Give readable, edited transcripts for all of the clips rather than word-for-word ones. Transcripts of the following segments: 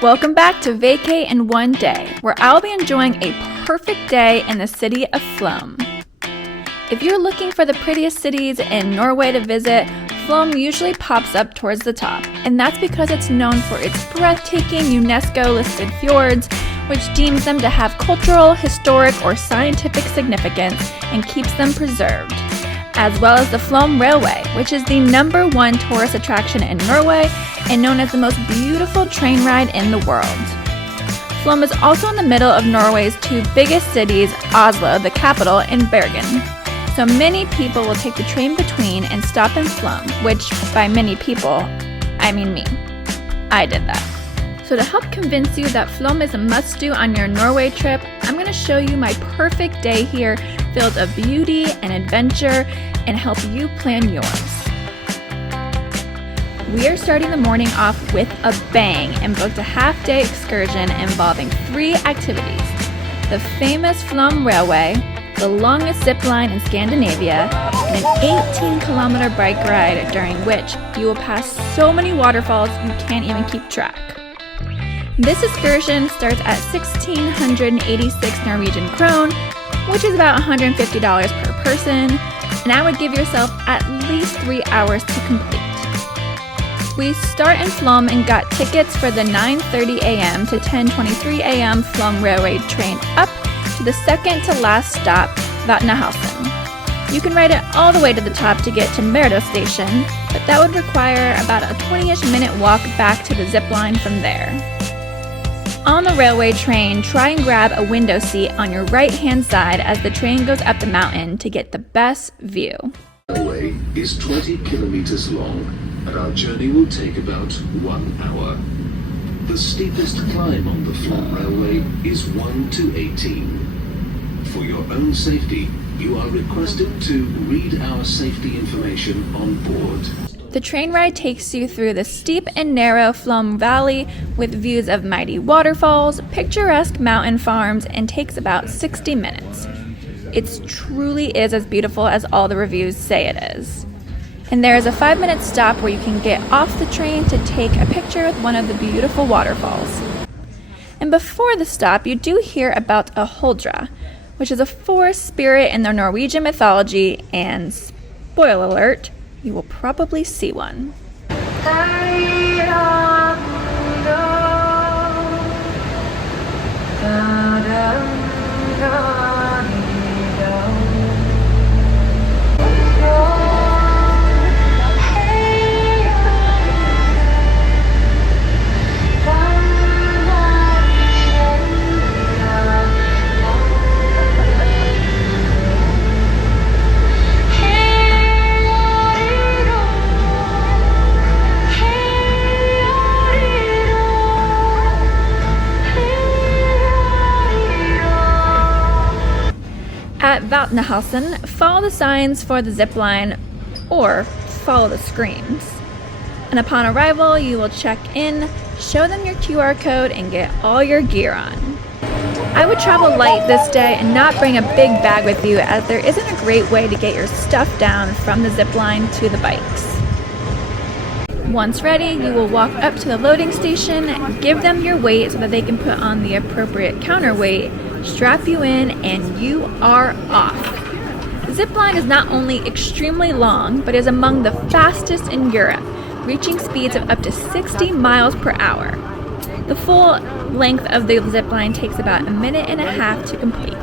Welcome back to Vacay in One Day, where I'll be enjoying a perfect day in the city of Flåm. If you're looking for the prettiest cities in Norway to visit, Flåm usually pops up towards the top, and that's because it's known for its breathtaking UNESCO-listed fjords, which deems them to have cultural, historic, or scientific significance and keeps them preserved, as well as the Flåm Railway, which is the #1 tourist attraction in Norway and known as the most beautiful train ride in the world. Flåm is also in the middle of Norway's two biggest cities, Oslo, the capital, and Bergen. So many people will take the train between and stop in Flåm, which by many people, I mean me. I did that. So to help convince you that Flåm is a must-do on your Norway trip, I'm going to show you my perfect day here filled of beauty and adventure and help you plan yours. We are starting the morning off with a bang and booked a half-day excursion involving 3 activities: the famous Flåm Railway, the longest zipline in Scandinavia, and an 18-kilometer bike ride during which you will pass so many waterfalls you can't even keep track. This excursion starts at 1,686 Norwegian krone, which is about $150 per person, and I would give yourself at least 3 hours to complete. We start in Flåm and got tickets for the 9:30 a.m. to 10:23 a.m. Flåm Railway train up to the second to last stop, Vatnahalsen. You can ride it all the way to the top to get to Merdo station, but that would require about a 20-ish minute walk back to the zipline from there. On the railway train, try and grab a window seat on your right-hand side as the train goes up the mountain to get the best view. The railway is 20 kilometers long, and our journey will take about 1 hour. The steepest climb on the Flåm Railway is 1 to 18. For your own safety, you are requested to read our safety information on board. The train ride takes you through the steep and narrow Flåm Valley with views of mighty waterfalls, picturesque mountain farms, and takes about 60 minutes. It truly is as beautiful as all the reviews say it is. And there is a 5-minute stop where you can get off the train to take a picture with one of the beautiful waterfalls. And before the stop, you do hear about a huldra, which is a forest spirit in the Norwegian mythology, and spoiler alert, you will probably see one. At Vatnahalsen, follow the signs for the zipline or follow the screams. And upon arrival, you will check in, show them your QR code, and get all your gear on. I would travel light this day and not bring a big bag with you, as there isn't a great way to get your stuff down from the zipline to the bikes. Once ready, you will walk up to the loading station, give them your weight so that they can put on the appropriate counterweight, strap you in, and you are off. The zipline is not only extremely long, but is among the fastest in Europe, reaching speeds of up to 60 miles per hour. The full length of the zipline takes about 1.5 minutes to complete.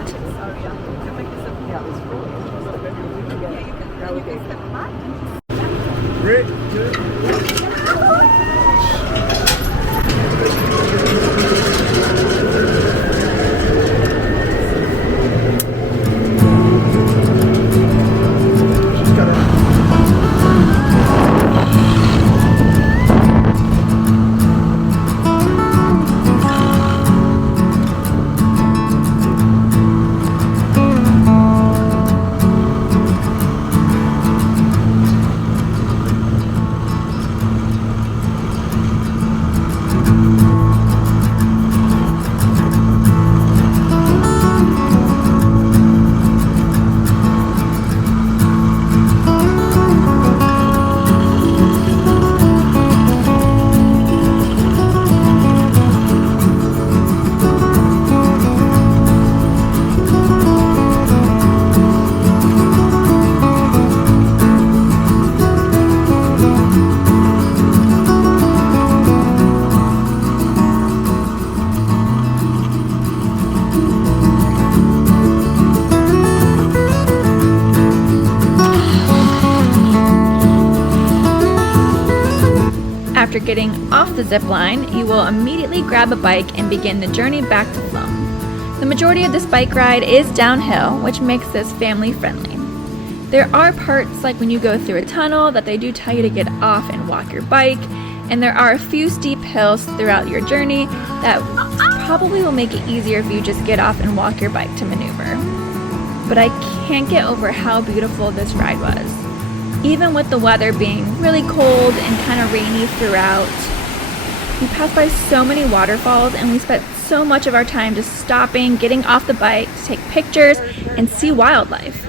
getting off the zip line, you will immediately grab a bike and begin the journey back to Flåm. The majority of this bike ride is downhill, which makes this family friendly. There are parts like when you go through a tunnel that they do tell you to get off and walk your bike, and there are a few steep hills throughout your journey that probably will make it easier if you just get off and walk your bike to maneuver. But I can't get over how beautiful this ride was. Even with the weather being really cold and kind of rainy throughout, we passed by so many waterfalls and we spent so much of our time just stopping, getting off the bike to take pictures and see wildlife.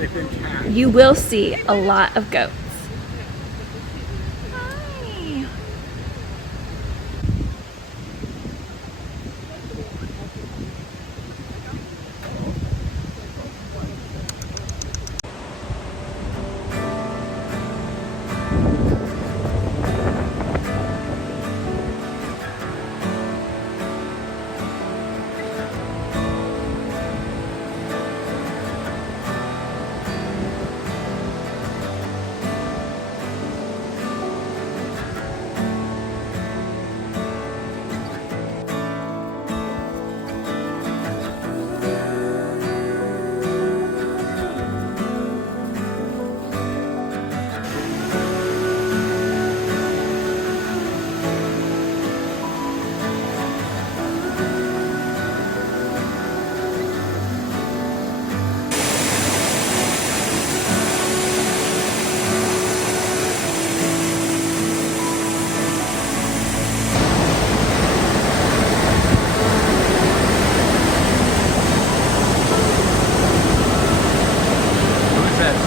You will see a lot of goats.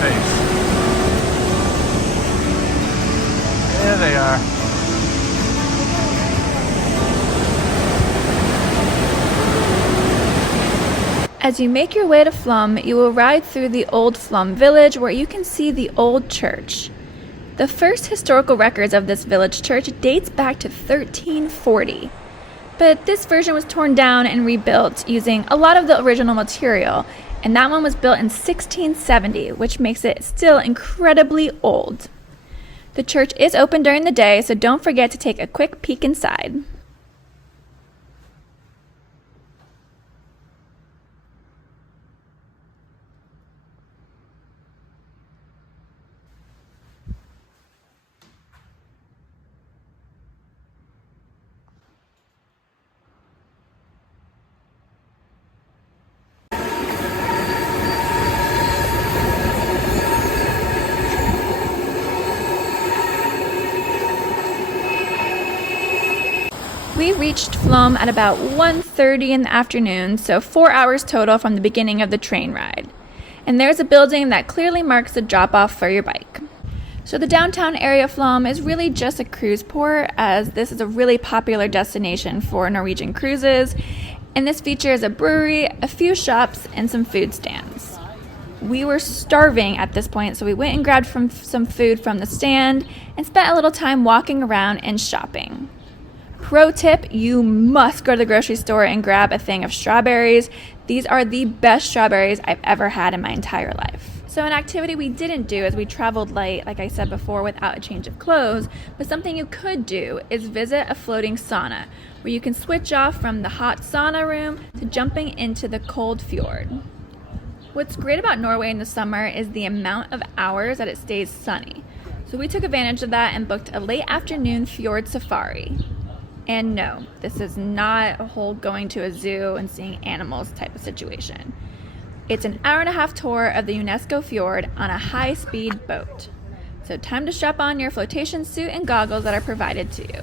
Hi. There they are. As you make your way to Flåm, you will ride through the old Flåm village where you can see the old church. The first historical records of this village church dates back to 1340. But this version was torn down and rebuilt using a lot of the original material, and that one was built in 1670, which makes it still incredibly old. The church is open during the day, so don't forget to take a quick peek inside. We reached Flåm at about 1:30 in the afternoon, so 4 hours total from the beginning of the train ride. And there's a building that clearly marks the drop-off for your bike. So the downtown area of Flåm is really just a cruise port, as this is a really popular destination for Norwegian cruises, and this features a brewery, a few shops, and some food stands. We were starving at this point, so we went and grabbed some food from the stand and spent a little time walking around and shopping. Pro tip, you must go to the grocery store and grab a thing of strawberries. These are the best strawberries I've ever had in my entire life. So an activity we didn't do as we traveled light, like I said before, without a change of clothes, but something you could do is visit a floating sauna, where you can switch off from the hot sauna room to jumping into the cold fjord. What's great about Norway in the summer is the amount of hours that it stays sunny. So we took advantage of that and booked a late afternoon fjord safari. And no, this is not a whole going to a zoo and seeing animals type of situation. It's an hour-and-a-half tour of the UNESCO fjord on a high-speed boat. So time to strap on your flotation suit and goggles that are provided to you.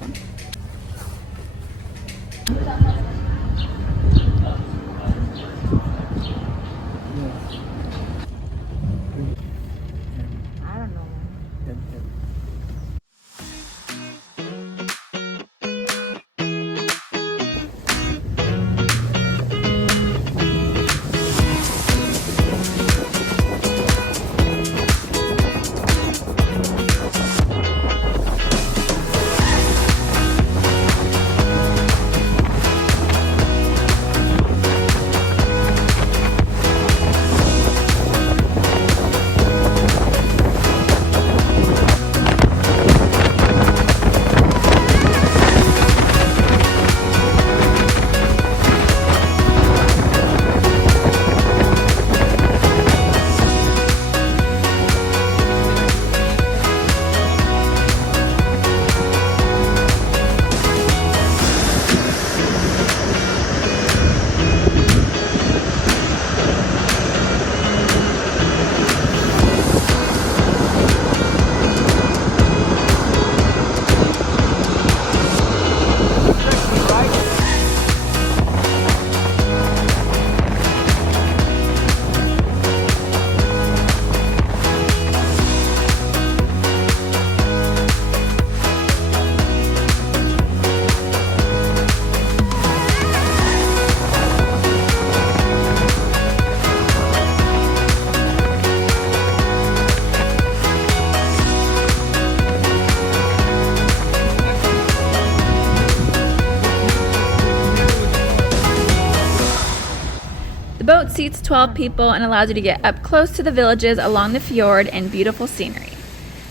boat seats 12 people and allows you to get up close to the villages along the fjord and beautiful scenery.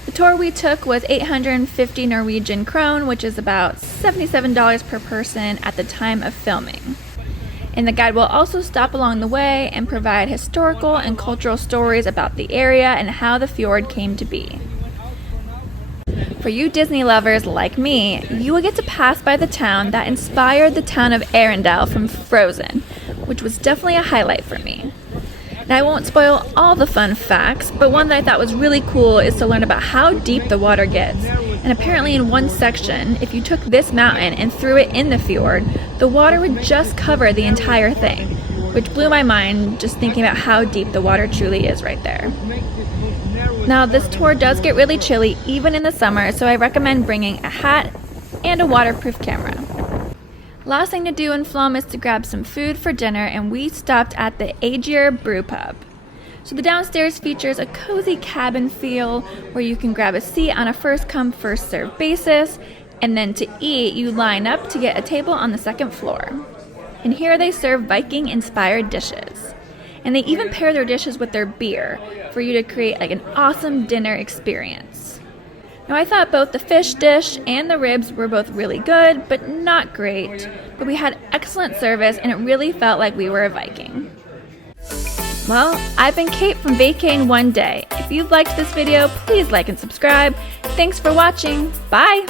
The tour we took was 850 Norwegian krone, which is about $77 per person at the time of filming. And the guide will also stop along the way and provide historical and cultural stories about the area and how the fjord came to be. For you Disney lovers like me, you will get to pass by the town that inspired the town of Arendelle from Frozen, which was definitely a highlight for me. Now I won't spoil all the fun facts, but one that I thought was really cool is to learn about how deep the water gets. And apparently in one section, if you took this mountain and threw it in the fjord, the water would just cover the entire thing, which blew my mind just thinking about how deep the water truly is right there. Now this tour does get really chilly even in the summer, so I recommend bringing a hat and a waterproof camera. Last thing to do in Flåm is to grab some food for dinner, and we stopped at the Aegir Brew Pub. So the downstairs features a cozy cabin feel where you can grab a seat on a first come first served basis, and then to eat you line up to get a table on the second floor. And here they serve Viking inspired dishes. And they even pair their dishes with their beer for you to create like an awesome dinner experience. Now I thought both the fish dish and the ribs were both really good, but not great. But we had excellent service and it really felt like we were a Viking. Well, I've been Kate from Vacane One Day. If you've liked this video, please like and subscribe. Thanks for watching. Bye!